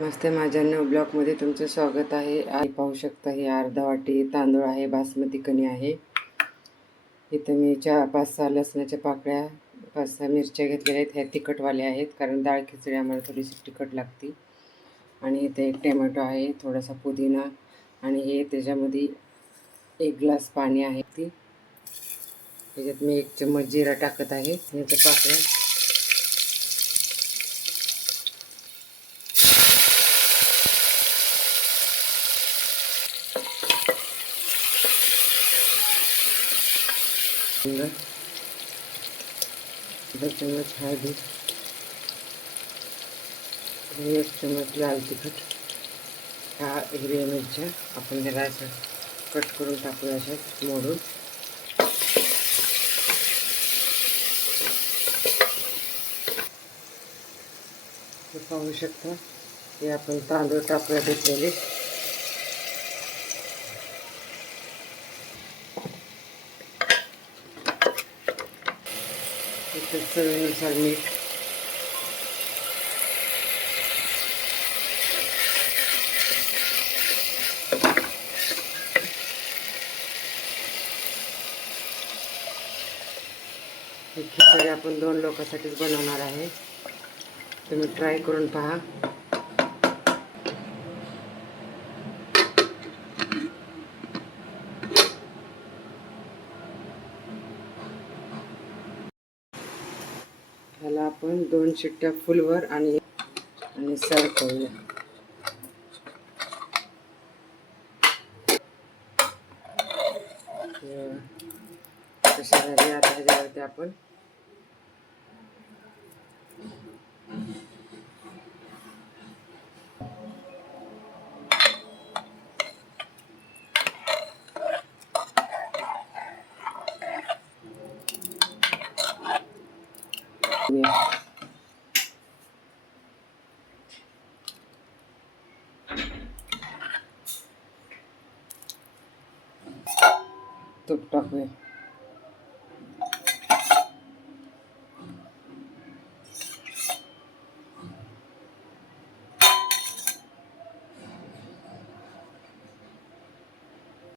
नमस्ते, माझ्या नव ब्लॉगमध्ये तुमचं स्वागत आहे. पाहू शकता हे अर्धा वाटी तांदूळ आहे, बासमती कणी आहे. इथं मी 5-6 लसणाच्या पाकळ्या, 5-6 मिरच्या घेतलेल्या आहेत. ह्या तिखटवाल्या आहेत कारण डाळ खिचडी आम्हाला थोडीशी तिखट लागते. आणि इथे एक टोमॅटो आहे, थोडासा पुदिना, आणि हे त्याच्यामध्ये 1 ग्लास पाणी आहे. त्याच्यात मी 1 चम्मच जिरा टाकत आहे. ह्याच्या पाकळ्या अर्धा चम्मच हळदी, 1 चम्मच लाल तिखट, 6 हिरव्या मिरच्या आपण त्याला असं कट करून टाकूया, अशा मोडून. पाहू शकता हे आपण तांदूळ टाकूया घेतलेले. चवीनुसार मीठ, ही खिचडी आपण 2 लोकांसाठीच बनवणार आहे. तुम्ही ट्राय करून पहा. ह्याला आपण 2 शिट्ट्या फुलवर आणि सर्व करूया. कशा झाली आता ह्याच्यावरती आपण तूप टाकूया.